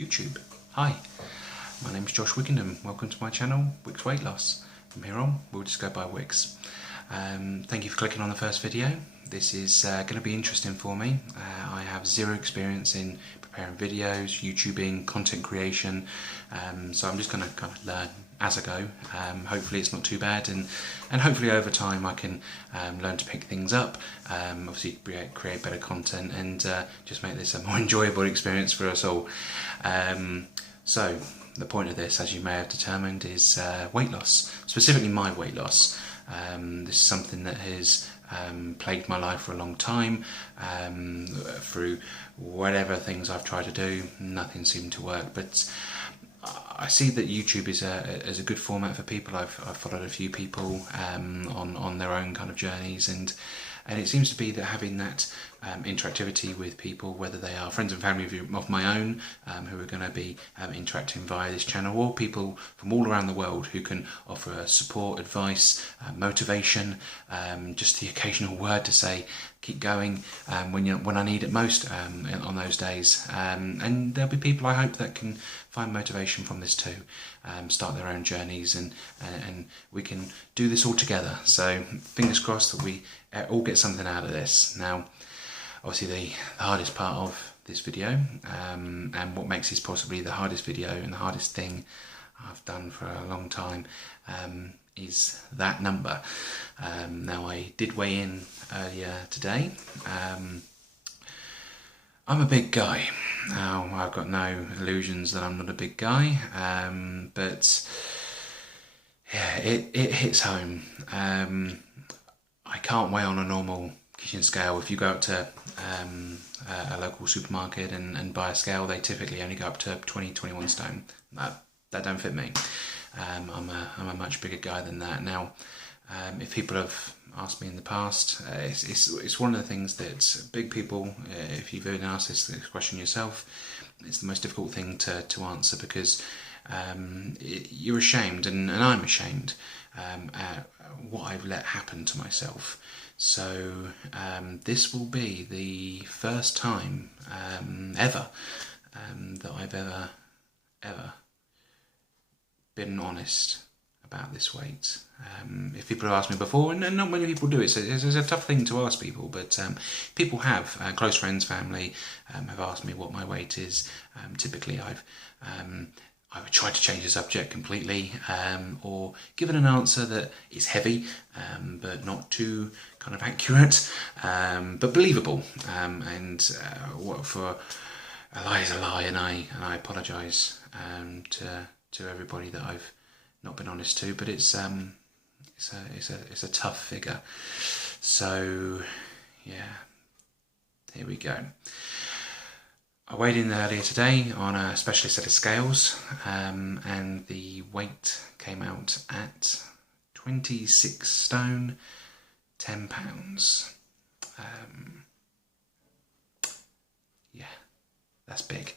YouTube. Hi, my name is Josh Wickham. Welcome to my channel, Wicks Weight Loss. From here on, we'll just go by Wicks. Thank you for clicking on the first video. This is going to be interesting for me. I have zero experience in preparing videos, YouTubing, content creation, so I'm just going to kind of learn as I go. Hopefully it's not too bad, and hopefully over time I can learn to pick things up, obviously create better content, and just make this a more enjoyable experience for us all. So the point of this, as you may have determined, is weight loss, specifically my weight loss. This is something that has plagued my life for a long time. Through whatever things I've tried to do, nothing seemed to work, but I see that YouTube is a good format for people. I've followed a few people on their own kind of journeys, and it seems to be that having that interactivity with people, whether they are friends and family of my own who are going to be interacting via this channel, or people from all around the world who can offer support, advice, motivation, just the occasional word to say keep going when I need it most on those days. And there'll be people, I hope, that can find motivation from this too, start their own journeys, and we can do this all together. So fingers crossed that we all get something out of this. Now, obviously the hardest part of this video, and what makes this possibly the hardest video and the hardest thing I've done for a long time, is that number. Now, I did weigh in earlier today. I'm a big guy. Now, I've got no illusions that I'm not a big guy, but yeah, it hits home. I can't weigh on a normal kitchen scale. If you go up to a local supermarket and buy a scale, they typically only go up to 20-21 stone. That don't fit me. I'm a much bigger guy than that. Now, if people have asked me in the past, it's one of the things that big people, if you've ever asked this question yourself, it's the most difficult thing to answer, because you're ashamed, and I'm ashamed at what I've let happen to myself. So this will be the first time ever that I've ever been honest about this weight. If people have asked me before, and not many people do it, so it's a tough thing to ask people, but people have, close friends, family, have asked me what my weight is. Typically I've either tried to change the subject completely, or given an answer that is heavy, but not too kind of accurate, but believable. What for a lie is a lie, and I apologise to everybody that I've not been honest to, but it's a tough figure. So yeah, here we go. I weighed in earlier today on a specialist set of scales, and the weight came out at 26 stone, 10 pounds. Yeah, that's big.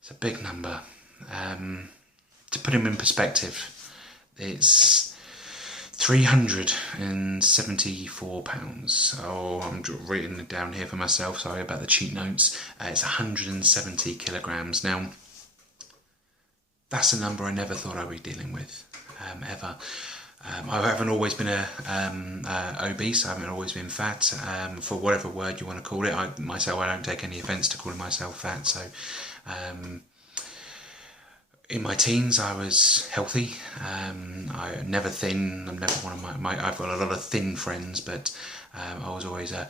It's a big number. To put him in perspective, it's 374 pounds. Oh, I'm writing it down here for myself, sorry about the cheat notes. It's 170 kilograms. Now, that's a number I never thought I'd be dealing with, ever. I haven't always been obese. I haven't always been fat, for whatever word you want to call it. I don't take any offence to calling myself fat. So in my teens, I was healthy. I never thin. I'm never one of I've got a lot of thin friends, but I was always a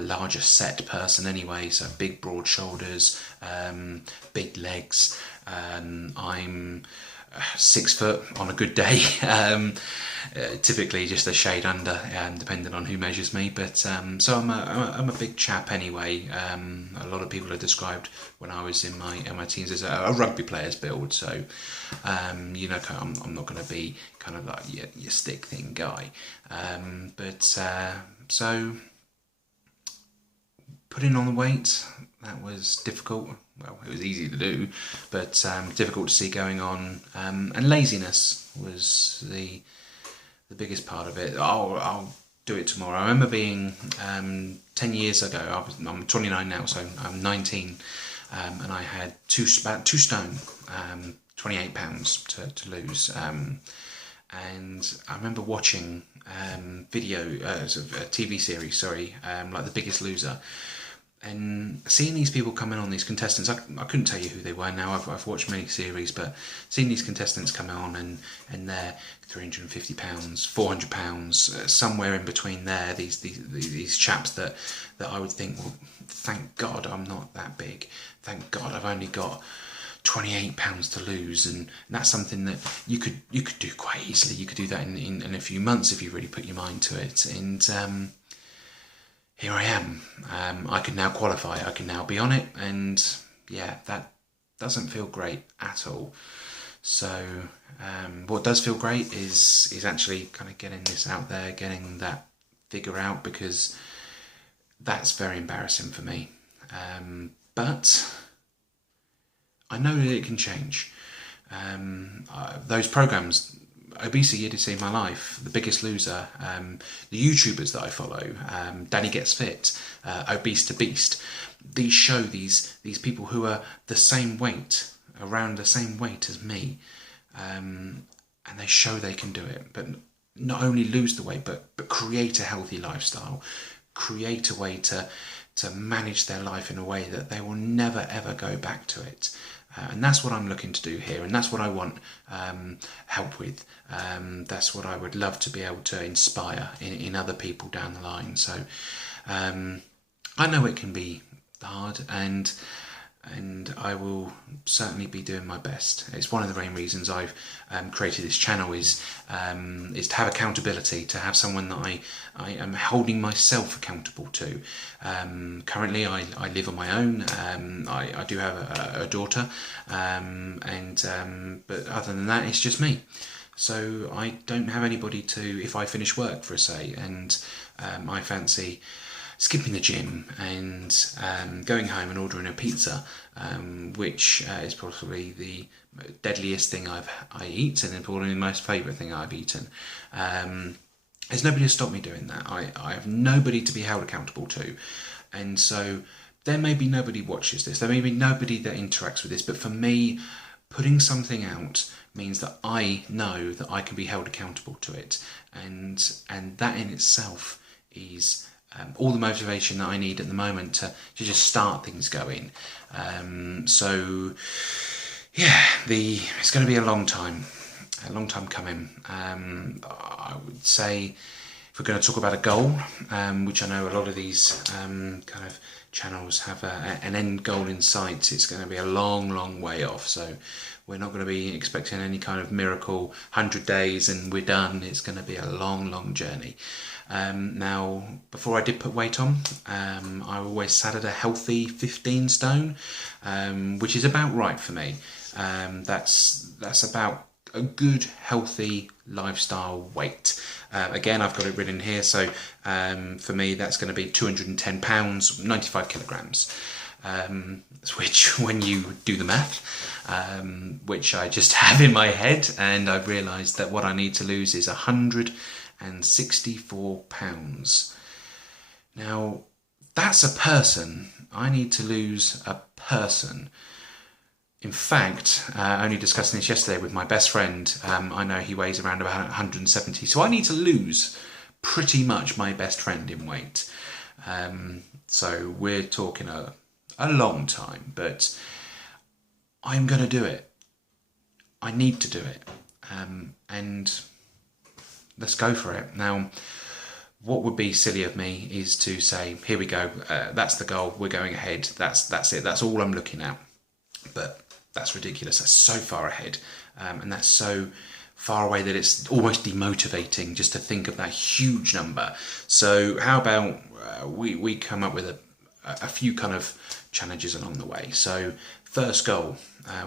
larger set person anyway. So big, broad shoulders, big legs. I'm 6 foot on a good day. Typically just a shade under, depending on who measures me. But so I'm a big chap anyway. A lot of people have described when I was in my teens as a rugby player's build. So you know, I'm not going to be kind of like your stick thin guy. So putting on the weight, that was difficult. Well, it was easy to do, but difficult to see going on. And laziness was the biggest part of it. I'll do it tomorrow. I remember being 10 years ago. I'm 29 now, so I'm 19. and I had about 2 stone, 28 pounds to lose. And I remember watching sort of a TV series, sorry, like The Biggest Loser, and seeing these people coming on, these contestants. I couldn't tell you who they were now. I've watched many series, but seeing these contestants come on and they're £350, £400, somewhere in between there. These chaps that I would think, well, thank God I'm not that big. Thank God I've only got £28 to lose, and that's something that you could do quite easily. You could do that in a few months if you really put your mind to it. And here I am. I can now qualify. I can now be on it, and yeah, that doesn't feel great at all. So what does feel great is actually kind of getting this out there, getting that figure out, because that's very embarrassing for me. But I know that it can change. Those programs, Obesity Year to See My Life, The Biggest Loser, the YouTubers that I follow, Danny Gets Fit, Obese to Beast, these show these people who are the same weight, around the same weight as me, and they show they can do it, but not only lose the weight, but create a healthy lifestyle, create a way to manage their life in a way that they will never ever go back to it. And that's what I'm looking to do here, and that's what I want help with. That's what I would love to be able to inspire in other people down the line. So I know it can be hard, and I will certainly be doing my best. It's one of the main reasons I've created this channel is to have accountability, to have someone that I am holding myself accountable to. Currently I live on my own. I do have a daughter, but other than that, it's just me. So I don't have anybody to, if I finish work for a say, and I fancy skipping the gym and going home and ordering a pizza, which is probably the deadliest thing I eat, and probably the most favourite thing I've eaten. There's nobody to stop me doing that. I have nobody to be held accountable to, and so there may be nobody watches this, there may be nobody that interacts with this, but for me, putting something out means that I know that I can be held accountable to it, and that in itself is all the motivation that I need at the moment to just start things going. So yeah, it's going to be a long time coming. I would say, if we're going to talk about a goal, which I know a lot of these kind of channels have an end goal in sight, it's going to be a long way off. So we're not going to be expecting any kind of miracle 100 days and we're done. It's going to be a long journey. Now, before I did put weight on, I always sat at a healthy 15 stone, which is about right for me. That's about a good, healthy lifestyle weight. Again, I've got it written here, so for me that's going to be 210 pounds, 95 kilograms. Which, when you do the math, which I just have in my head, and I've realised that what I need to lose is 164 pounds. Now, that's a person. I need to lose a person. In fact, only discussing this yesterday with my best friend. I know he weighs around about 170, so I need to lose pretty much my best friend in weight. So we're talking a long time, but I'm going to do it. I need to do it, and let's go for it. Now, what would be silly of me is to say, here we go, that's the goal, we're going ahead, that's it, that's all I'm looking at. But that's ridiculous. That's so far ahead, and that's so far away that it's almost demotivating just to think of that huge number. So how about we come up with a few kind of challenges along the way. So first goal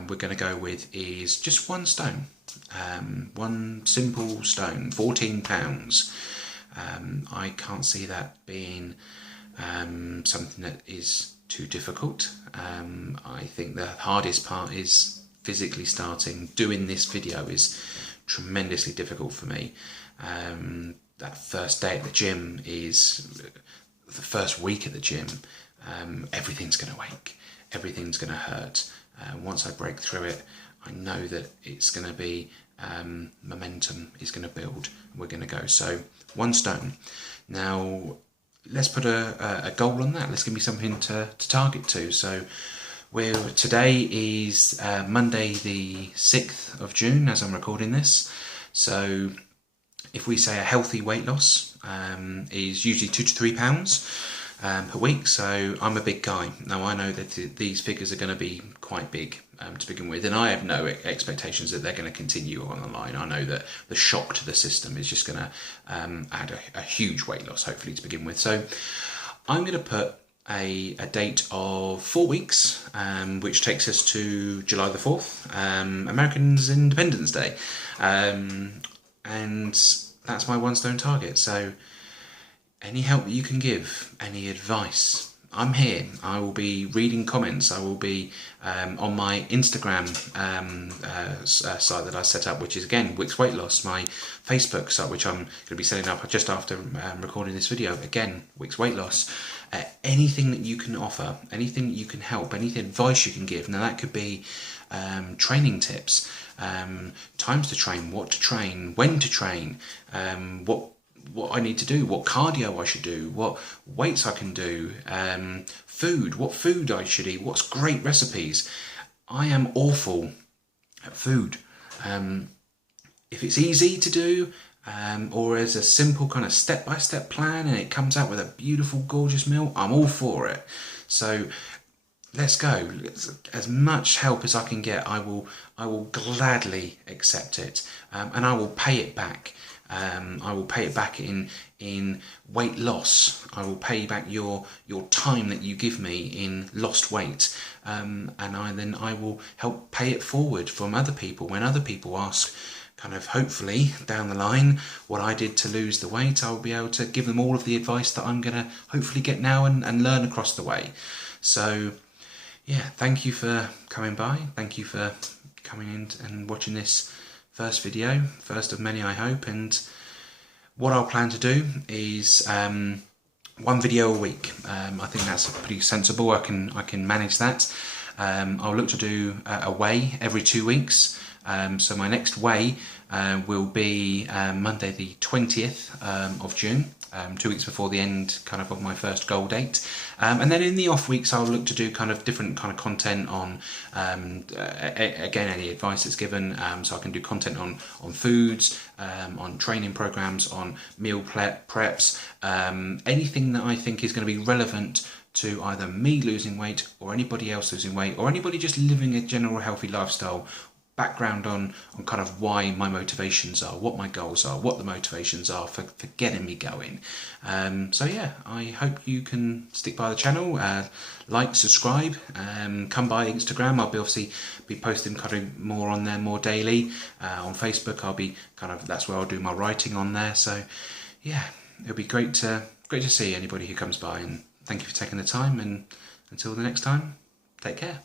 we're going to go with is just 1 stone, one simple stone, 14 pounds. I can't see that being something that is too difficult. I think the hardest part is physically starting. Doing this video is tremendously difficult for me. That first day at the gym is the first week at the gym. Everything's going to ache. everything's going to hurt. Once I break through it, I know that it's going to be momentum is going to build. We're going to go. So 1 stone. Now let's put a goal on that. Let's give me something to target to. So today is Monday the 6th of June as I'm recording this. So if we say a healthy weight loss is usually 2 to 3 pounds per week. So I'm a big guy. Now I know that these figures are going to be quite big to begin with, and I have no expectations that they're going to continue on the line. I know that the shock to the system is just going to add a huge weight loss, hopefully, to begin with. So I'm going to put a date of 4 weeks, which takes us to July the 4th, Americans' Independence Day, and that's my 1 stone target. So any help that you can give, any advice, I'm here. I will be reading comments. I will be on my Instagram site that I set up, which is again Wicks Weight Loss. My Facebook site, which I'm going to be setting up just after recording this video, again Wicks Weight Loss. Anything that you can offer, anything that you can help, any advice you can give. Now that could be training tips, times to train, what to train, when to train, what I need to do, what cardio I should do, what weights I can do, food, what food I should eat, what's great recipes. I am awful at food. If it's easy to do, or as a simple kind of step-by-step plan and it comes out with a beautiful, gorgeous meal, I'm all for it. So let's go. As much help as I can get, I will gladly accept it, and I will pay it back. I will pay it back in weight loss. I will pay back your time that you give me in lost weight, and I will help pay it forward from other people. When other people ask, kind of hopefully down the line, what I did to lose the weight, I will be able to give them all of the advice that I'm going to hopefully get now and learn across the way. So yeah, thank you for coming by. Thank you for coming in and watching this first video, first of many I hope. And what I'll plan to do is 1 video a week. I think that's pretty sensible. I can manage that. I'll look to do a weigh every 2 weeks. So my next weigh will be Monday the 20th of June, 2 weeks before the end kind of my first goal date. And then in the off weeks I'll look to do kind of different kind of content on, again, any advice that's given. So I can do content on foods, on training programs, on meal preps, anything that I think is going to be relevant to either me losing weight or anybody else losing weight or anybody just living a general healthy lifestyle. Background on kind of why my motivations are, what my goals are, what the motivations are for getting me going. So yeah, I hope you can stick by the channel, like, subscribe, come by Instagram. I'll obviously be posting kind of more on there more daily. On Facebook I'll be that's where I'll do my writing on there. So yeah, it'll be great to see anybody who comes by, and thank you for taking the time, and until the next time, take care.